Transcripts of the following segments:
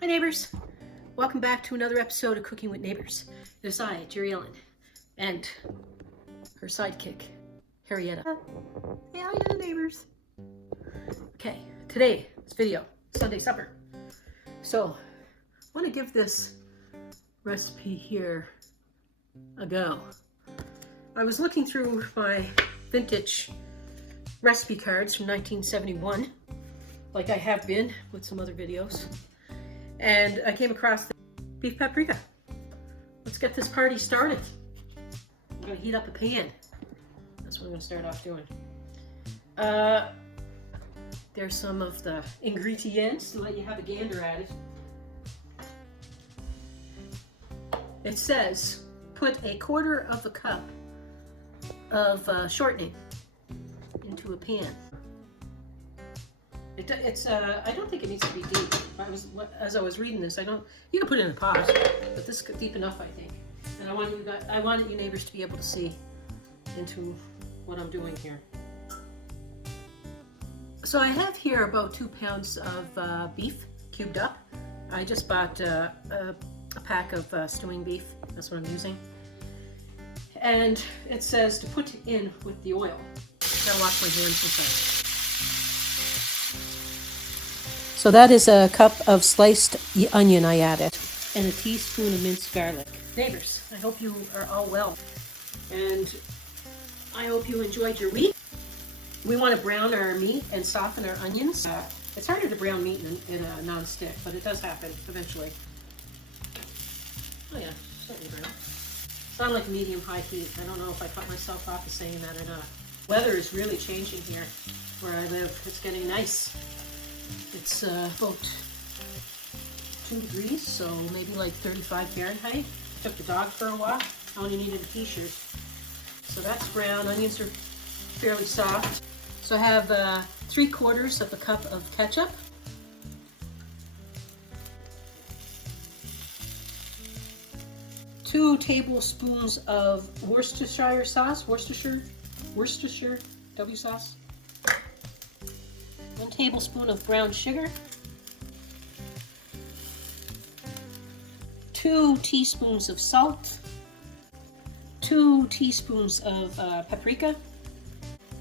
Hi neighbors, welcome back to another episode of Cooking with Neighbors. It is I, Jerri-ellen, and her sidekick, Harrietta. Hey, how you neighbors? Okay, today's video, Sunday supper. So, I want to give this recipe here a go. I was looking through my vintage recipe cards from 1971, like I have been with some other videos. And I came across the beef paprika. Let's get this party started. I'm gonna heat up a pan. That's what I'm gonna start off doing. There's some of the ingredients to let you have a gander at it. It says, put a quarter of a cup of shortening into a pan. I don't think it needs to be deep. As I was reading this, you can put it in a pot, but this is deep enough, I think. And I wanted you neighbors to be able to see into what I'm doing here. So I have here about 2 pounds of beef cubed up. I just bought a pack of stewing beef. That's what I'm using. And it says to put in with the oil. Gotta wash my hands with that. So that is a cup of sliced onion I added, and a teaspoon of minced garlic. Neighbors, I hope you are all well, and I hope you enjoyed your week. We want to brown our meat and soften our onions. It's harder to brown meat in a non-stick, but it does happen eventually. Oh yeah, slightly brown. It's on like medium-high heat. I don't know if I cut myself off of saying that or not. Weather is really changing here where I live. It's getting nice. It's about 2 degrees, so maybe like 35 Fahrenheit. Took the dog for a walk. I only needed a t-shirt. So that's brown. Onions are fairly soft. So I have 3/4 of a cup of ketchup. Two tablespoons of Worcestershire sauce. Worcestershire W sauce. 1 tablespoon of brown sugar, 2 teaspoons of salt, 2 teaspoons of paprika,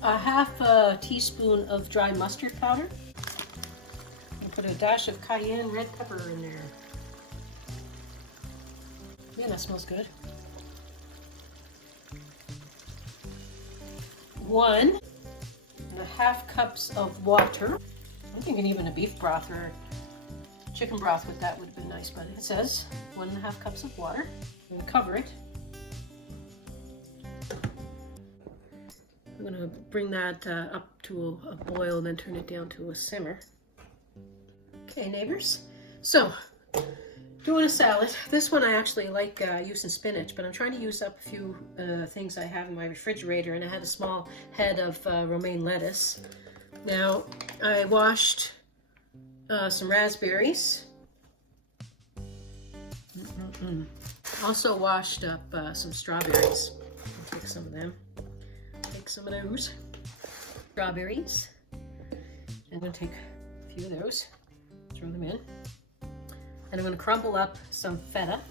a half a teaspoon of dry mustard powder, and put a dash of cayenne red pepper in there. Yeah, that smells good. 1.5 cups of water. I'm thinking even a beef broth or chicken broth with that would have been nice, but it says 1.5 cups of water. I'm going to cover it. I'm going to bring that up to a boil and then turn it down to a simmer. Okay, neighbors. So, doing a salad. This one I actually like using spinach, but I'm trying to use up a few things I have in my refrigerator, and I had a small head of romaine lettuce. Now, I washed some raspberries. Also washed up some strawberries. I'll take some of them. Take some of those strawberries. I'm going to take a few of those, throw them in. And I'm going to crumble up some feta.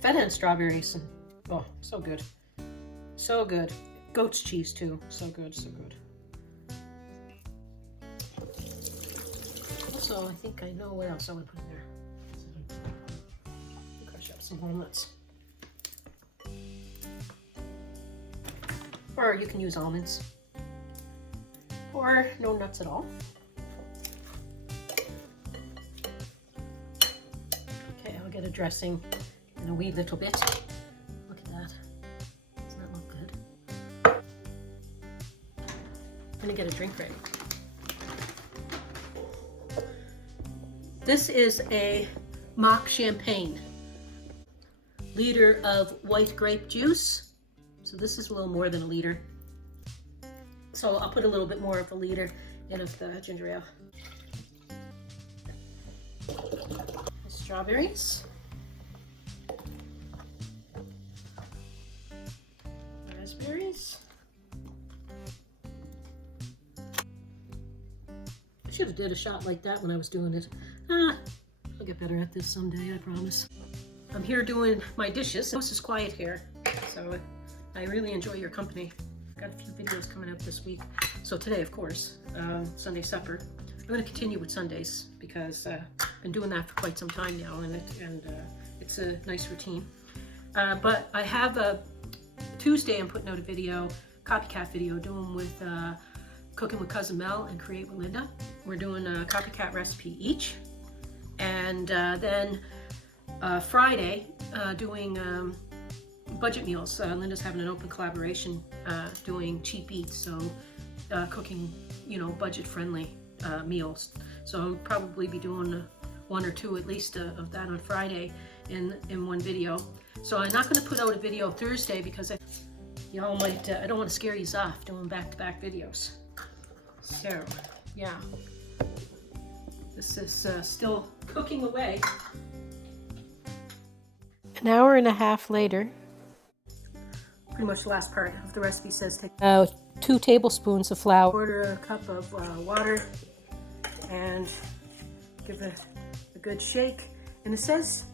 Feta and strawberries. And, oh, so good. So good. Goat's cheese too. So good, so good. Also, I think I know what else I want to put in there. Crush up some walnuts. Or you can use almonds. Or no nuts at all. Get a dressing in a wee little bit. Look at that. Doesn't that look good? I'm gonna get a drink ready. This is a mock champagne. Liter of white grape juice. So this is a little more than a liter. So I'll put a little bit more of a liter in of the ginger ale. Strawberries, raspberries. I should have did a shot like that when I was doing it. I'll get better at this someday, I promise. I'm here doing my dishes. The house is quiet here, so I really enjoy your company. Got a few videos coming up this week. So today, of course, Sunday supper. I'm going to continue with Sundays because I've been doing that for quite some time now, and it's a nice routine. But I have a Tuesday. I'm putting out a video, copycat video, doing with Cooking with Cousin Mel and Create with Linda. We're doing a copycat recipe each, and then Friday doing budget meals. Linda's having an open collaboration doing cheap eats, so cooking, budget-friendly meals. So I'll probably be doing one or two at least of that on Friday in one video. So I'm not going to put out a video Thursday because y'all might, I don't want to scare you off doing back-to-back videos. So, yeah. This is still cooking away. An hour and a half later. Pretty much the last part of the recipe says take 2 tablespoons of flour, 1/4 cup of water, and give it a good shake. And it says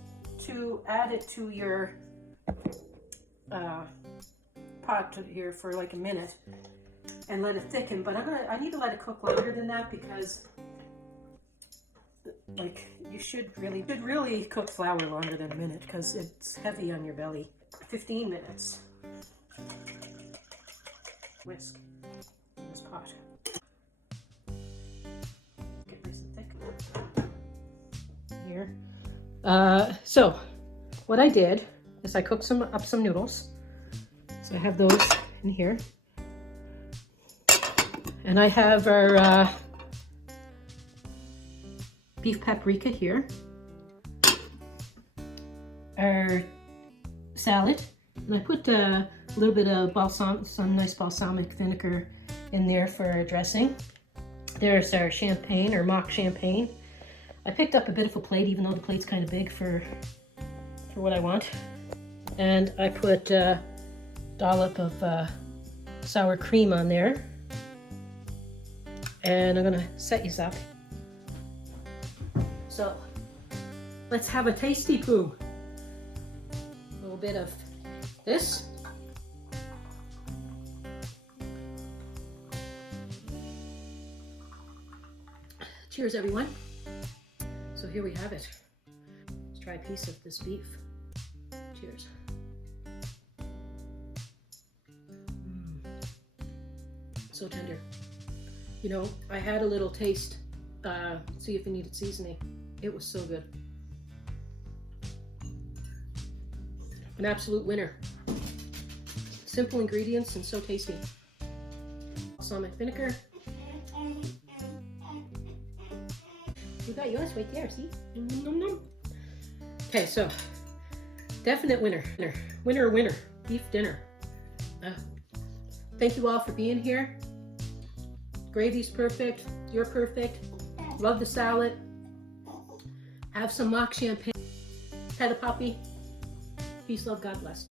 to add it to your pot here for like a minute and let it thicken. But I need to let it cook longer than that because, like, you should really cook flour longer than a minute because it's heavy on your belly. 15 minutes. Whisk in this pot. Get nice and thick here. So what I did is I cooked up some noodles. So I have those in here, and I have our beef paprika here, our salad, and I put a little bit of some nice balsamic vinegar in there for dressing. There's our champagne or mock champagne. I picked up a bit of a plate, even though the plate's kind of big for what I want. And I put a dollop of sour cream on there. And I'm gonna set these up. So let's have a tasty poo. A little bit of this. Cheers, everyone. So here we have it. Let's try a piece of this beef. Cheers. So tender. I had a little taste, see if it needed seasoning. It was so good. An absolute winner. Simple ingredients and so tasty. Balsamic vinegar. You got yours right there, see? Nom, nom. Okay, so definite winner. Winner. Beef dinner. Thank you all for being here. Gravy's perfect. You're perfect. Love the salad. Have some mock champagne. Pet a puppy. Peace, love, God bless.